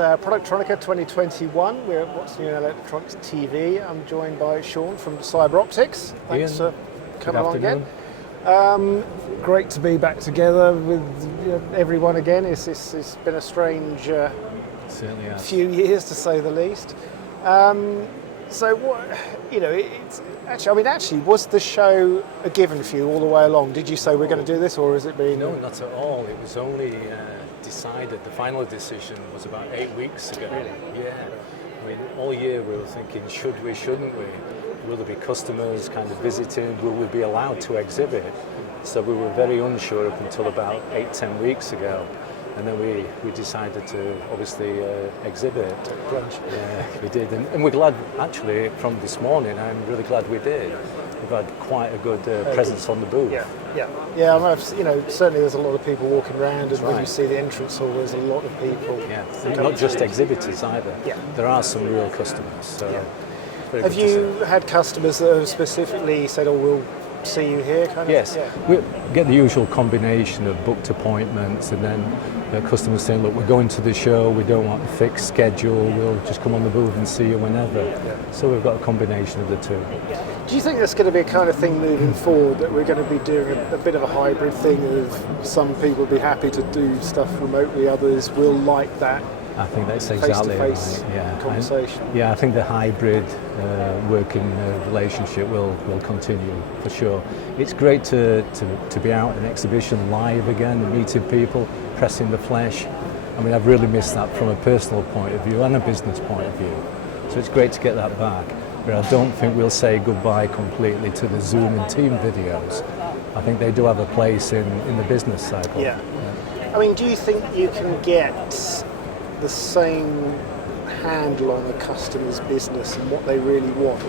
Productronica 2021. We're at What's New in Electronics TV. I'm joined by Sean from Cyberoptics. Thanks for coming along again. Great to be back together with everyone again. It's been a strange few years, to say the least. So what, it's actually, was the show a given for you all the way along? Did you say we're going to do this, or has it been? No, not at all. It was only decided, the final decision was about 8 weeks ago. Really? Yeah. I mean, all year we were thinking, should we, shouldn't we? Will there be customers kind of visiting? Will we be allowed to exhibit? So we were very unsure up until about 8-10 weeks ago. And then we decided to obviously exhibit. Yeah, we did. And we're glad, actually, from this morning, I'm really glad we did. We've had quite a good presence on the booth. Yeah. I know, certainly there's a lot of people walking around, and when you see the entrance hall, there's a lot of people. Yeah, and not just exhibitors either. Yeah. There are some real customers. So have you had customers that have specifically said, "Oh, we'll see you here"? Yes. Yeah. We get the usual combination of booked appointments, and then customers saying, "Look, we're going to the show. We don't want a fixed schedule. We'll just come on the booth and see you whenever." Yeah. So we've got a combination of the two. Do you think that's going to be a kind of thing moving forward, that we're going to be doing a bit of a hybrid thing of some people be happy to do stuff remotely, others will like that? I think that's exactly face-to-face right. conversation. I think the hybrid working relationship will continue for sure. It's great to be out in exhibition live again, and meeting people, pressing the flesh. I mean, I've really missed that from a personal point of view and a business point of view. So it's great to get that back. But I don't think we'll say goodbye completely to the Zoom and Team videos. I think they do have a place in the business cycle. Yeah. I mean, do you think you can get the same handle on a customer's business and what they really want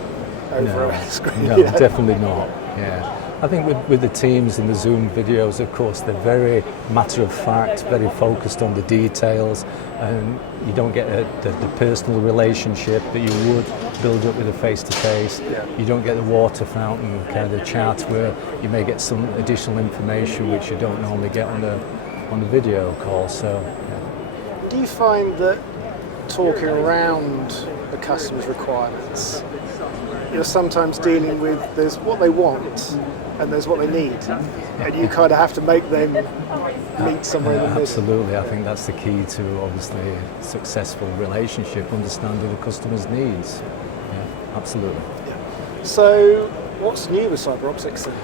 over a screen? No, definitely not. Yeah. I think with the Teams and the Zoom videos, of course, they're very matter of fact, very focused on the details, and you don't get the personal relationship that you would build up with a face-to-face. Yeah. You don't get the water fountain kind of chat where you may get some additional information which you don't normally get on the video call. So. Yeah. Do you find that talking around the customer's requirements, you're sometimes dealing with, there's what they want and there's what they need, and you kind of have to make them meet somewhere in the middle? Absolutely. I think that's the key to, obviously, a successful relationship, understanding the customer's needs. Yeah, absolutely. Yeah. So what's new with Cyberoptics then?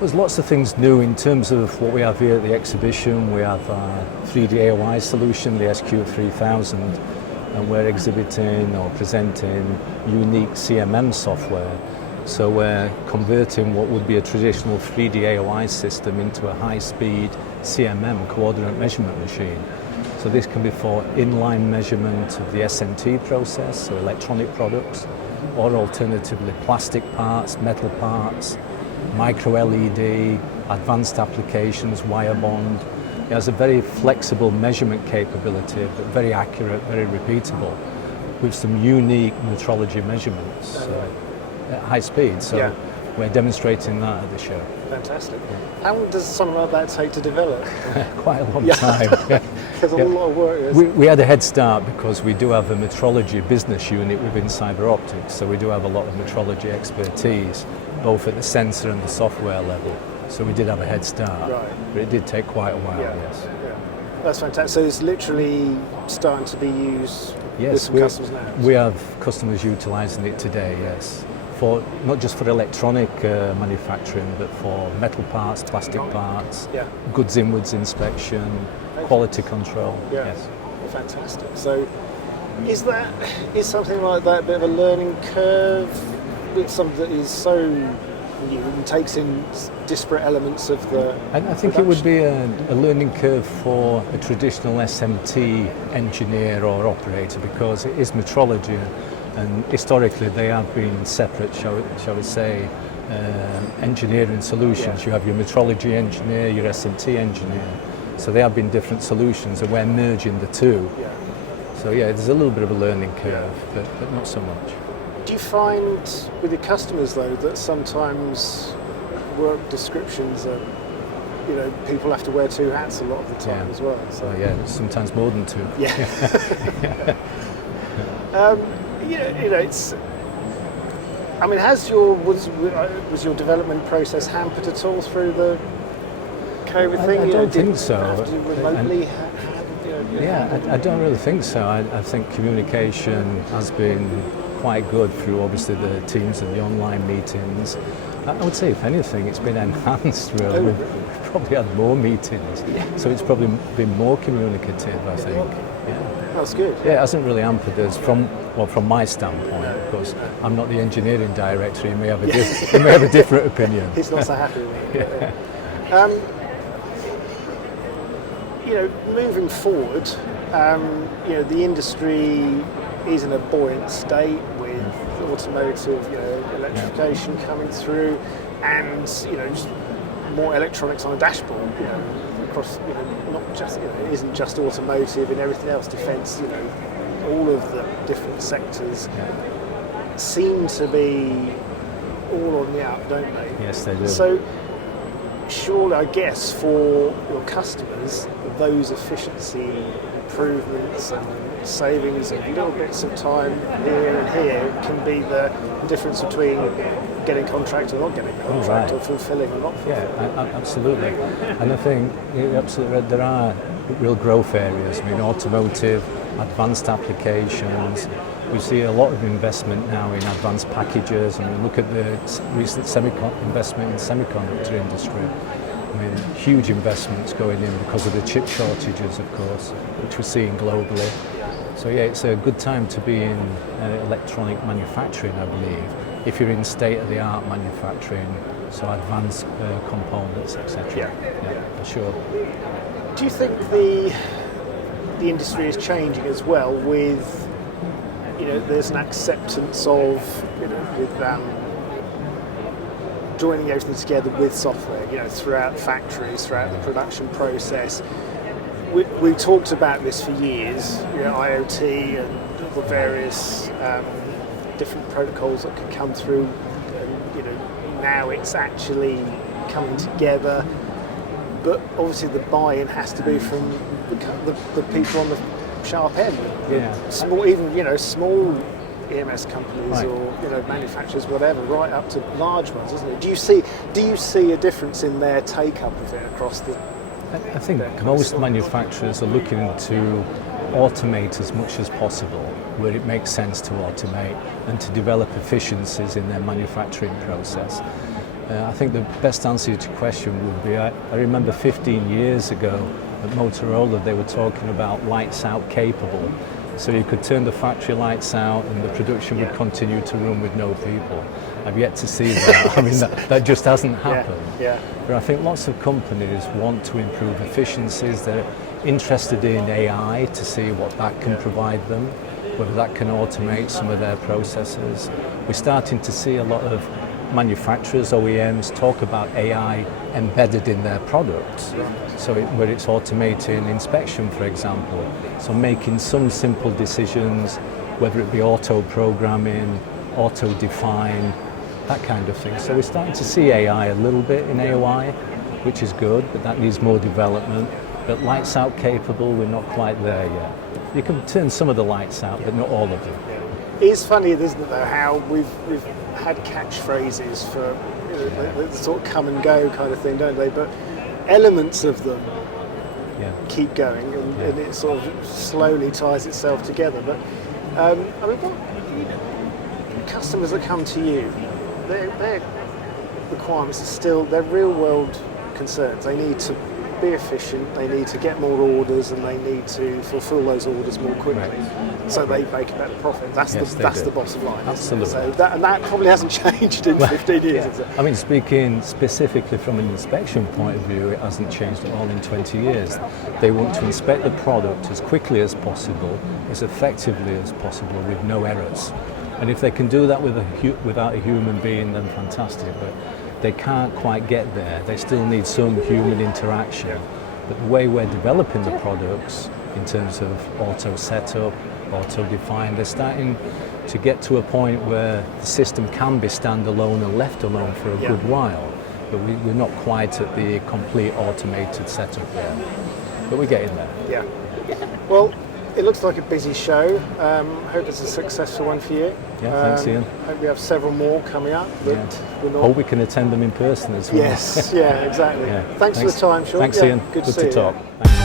There's lots of things new in terms of what we have here at the exhibition. We have a 3D AOI solution, the SQ3000, and we're exhibiting or presenting unique CMM software. So we're converting what would be a traditional 3D AOI system into a high-speed CMM, coordinate measurement machine. So this can be for inline measurement of the SMT process, so electronic products, or alternatively plastic parts, metal parts, micro LED, advanced applications, wire bond. It has a very flexible measurement capability, but very accurate, very repeatable, with some unique metrology measurements at high speed. So we're demonstrating that at the show. Fantastic. How long does something like that take to develop? Quite a long time. There's a lot of work. We had a head start because we do have a metrology business unit within Cyberoptics, so we do have a lot of metrology expertise, both at the sensor and the software level. So we did have a head start, but it did take quite a while, yes. Yeah. That's fantastic. So it's literally starting to be used with some customers now? We have customers utilising it today, yes. For not just for electronic manufacturing, but for metal parts, plastic parts, goods inwards inspection, quality control. Yeah. Yes. Fantastic. So is something like that a bit of a learning curve with something that is so new and takes in disparate elements of the I think it would be a learning curve for a traditional SMT engineer or operator, because it is metrology, and historically they have been separate, shall we say, engineering solutions. You have your metrology engineer, your SMT engineer, so they have been different solutions, and we're merging the two. So there's a little bit of a learning curve, but not so much. Do you find with your customers, though, that sometimes work descriptions are people have to wear two hats a lot of the time as well. So sometimes more than two. Yeah. It's. I mean, was your development process hampered at all through the COVID thing? I don't think so. Have to remotely I don't really think so. I think communication has been quite good through obviously the Teams and the online meetings. I would say, if anything, it's been enhanced really. We've probably had more meetings, so it's probably been more communicative, I think. Yeah. That's good. Yeah, it hasn't really hampered us from my standpoint, because I'm not the engineering director. He may have a different opinion. He's not so happy with it. Moving forward, the industry is in a buoyant state with automotive, electrification coming through, and just more electronics on a dashboard. Across, not just it isn't just automotive and everything else, defence. All of the different sectors seem to be all on the up, don't they? Yes, they do. So, surely, I guess, for your customers, those efficiency improvements and savings of little bits of time here and here can be the difference between getting contract or not getting contract, or fulfilling or not fulfilling. Yeah, absolutely. And I think you're absolutely right, there are real growth areas. I mean, automotive, advanced applications. We see a lot of investment now in advanced packages, and we look at the recent investment in the semiconductor industry. I mean, huge investments going in because of the chip shortages, of course, which we're seeing globally. So it's a good time to be in electronic manufacturing, I believe, if you're in state-of-the-art manufacturing, so advanced components, etc. Yeah, for sure. Do you think the industry is changing as well with, there's an acceptance of, with joining everything together with software, throughout factories, throughout the production process. We talked about this for years, IoT and the various different protocols that could come through, and now it's actually coming together. But obviously the buy-in has to be from the people on the sharp end. Yeah. Small EMS companies or manufacturers, whatever, right up to large ones, isn't it? Do you see a difference in their take-up of it across the? I think most manufacturers are looking to automate as much as possible where it makes sense to automate and to develop efficiencies in their manufacturing process. I think the best answer to your question would be, I remember 15 years ago at Motorola they were talking about lights out capable. So you could turn the factory lights out and the production would continue to run with no people. I've yet to see that. I mean, that just hasn't happened. Yeah. But I think lots of companies want to improve efficiencies. They're interested in AI to see what that can provide them, whether that can automate some of their processes. We're starting to see a lot of manufacturers, OEMs, talk about AI embedded in their products. So where it's automating inspection, for example. So making some simple decisions, whether it be auto-programming, auto-define, that kind of thing. So we're starting to see AI a little bit in AOI, which is good, but that needs more development. But lights out capable, we're not quite there yet. You can turn some of the lights out, but not all of them. It's funny, isn't it, though, how we've had catchphrases for the sort of come and go kind of thing, don't they? But elements of them keep going, and it sort of slowly ties itself together. But customers that come to you, their requirements are still their real world concerns. They need to be efficient, they need to get more orders, and they need to fulfill those orders more quickly, so they make a better profit. That's the bottom line. Absolutely. So that probably hasn't changed in 15 years. Is it? I mean, speaking specifically from an inspection point of view, it hasn't changed at all in 20 years. They want to inspect the product as quickly as possible, as effectively as possible, with no errors. And if they can do that without a human being, then fantastic. But they can't quite get there. They still need some human interaction. But the way we're developing the products in terms of auto setup, auto define, they're starting to get to a point where the system can be standalone and left alone for a good while. but we're not quite at the complete automated setup yet. But we're getting there. Yeah. Well, it looks like a busy show. Hope it's a successful one for you. Yeah, thanks, Ian. Hope we have several more coming up. Hope we can attend them in person as well. Yes, yeah, exactly. Yeah. Thanks for the time, Sean. Thanks, yeah, Ian. Good to see you. talk. Thanks.